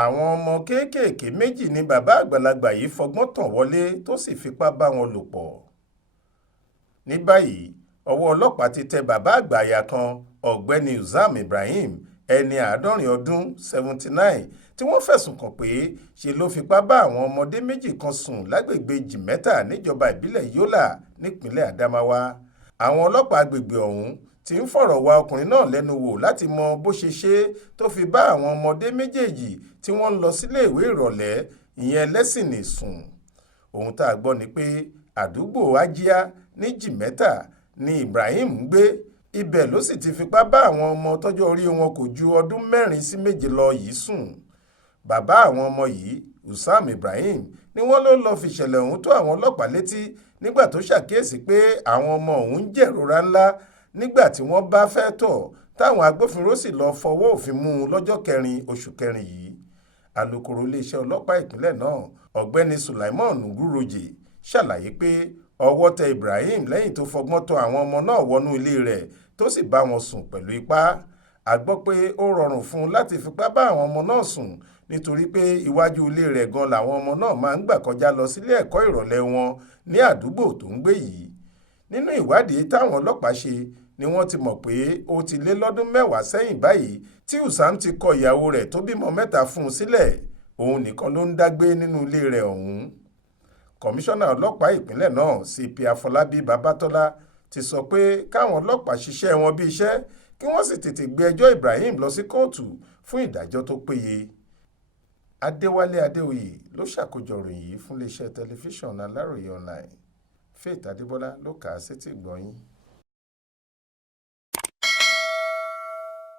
àwọn ọmọ kéékèèké méjì ni bàbá àgbàlagbà yìí fọgbọ́n tàn wọlé tó sì fipá bá wọn lò pọ̀. ní báyìí ọwọ́ ọlọ́pàá ti tẹ bàbá àgbàyà kan ọ̀gbẹ́ni Uzam Ibrahim ẹni 70 ọdún 79 tí wọ́n fẹ̀sùn kàn pé ṣe ló fipá bá àwọn ọmọdé méjì kan sùn lágbègbè Jimeta níjọba ìbílẹ̀ Yola nípínlẹ̀ Adamawa. àwọn ọlọ́pàá agbègbè ọ̀hún tí ń fọ̀rọ̀ wá ọkùnrin náà lẹ́nu wò láti mọ bó ṣe ṣe tó fi bá àwọn ọmọdé méjèèjì tí wọ́n ń lọ sílé ìwé ìrọ̀lẹ́ ìyẹn lẹ́sìnì sùn. ohun tá a gbọ́ ni pé àdúgbò Ajia ní Jimeta ni Ibrahim ń gbé, ibẹ̀ ló sì ti fipá bá àwọn ọmọ tọ́jọ́ orí wọn kò ju ọdún 4 sí 7 lọ yìí sùn. bàbá àwọn ọmọ yìí Uzam Ibrahim ni wọ́n ló lọ́ọ́ fi ìṣẹ̀lẹ̀ ọ̀hún tó àwọn ọlọ́pàá létí nígbà tó ṣàkíyèsí pé àwọn ọmọ ọ̀hún ń jẹ̀rora ńlá nígbà tí wọ́n bá fẹ́ tọ̀ táwọn agbófinró sì lọ́ọ́ fọwọ́ òfin mú un lọ́jọ́ 4 oṣù kẹrin yìí. alukoro iléeṣẹ́ ọlọ́pàá ìpínlẹ̀ náà ọ̀gbẹ́ni Sulaimon Nguroje ṣàlàyé pé ọwọ́ tẹ Ibrahim lẹ́yìn tó fọgbọ́n tọ̀ àwọn ọmọ náà wọnú ilé rẹ̀ tó sì bá wọn sùn pẹ̀lú ipá. a gbọ́ pé ó rọrùn fún un láti fipá bá àwọn ọmọ náà sùn nítorí pé iwájú ilé rẹ̀ gan làwọn ọmọ náà máa ń gbà kọjá lọ sílé ẹ̀kọ́ ìrọ̀lẹ́ wọn ní àdúgbò tó ń gbé yìí. nínú ìwádìí táwọn ọlọ́pàá ṣe ni wọ́n ti mọ̀ pé ó ti lé lọ́dún 10 sẹ́yìn báyìí tí Uzam ti kọ ìyàwó rẹ̀ tó bímọ 3 fún un sílẹ̀, òun nìkan ló ń dágbé nínú ilé rẹ̀ ọ̀hún. kọmíṣánná ọlọ́pàá ìpínlẹ̀ náà CP Afọlábí Babátọ́lá ti sọ pé káwọn ọlọ́pàá ṣiṣẹ́ wọn bí iṣẹ́ kí wọ́n sì tètè gbé ẹjọ́ Ibrahim lọ sí kóòtù fún ìdájọ́ tó péye. Adéwálé Adéoyè ló ṣàkójọ ìròyìn yìí fún iléeṣẹ́ tẹlifíṣàn Aláròye online. Faith Adébọ́lá ló kà á sétí ìgbọ́ yín.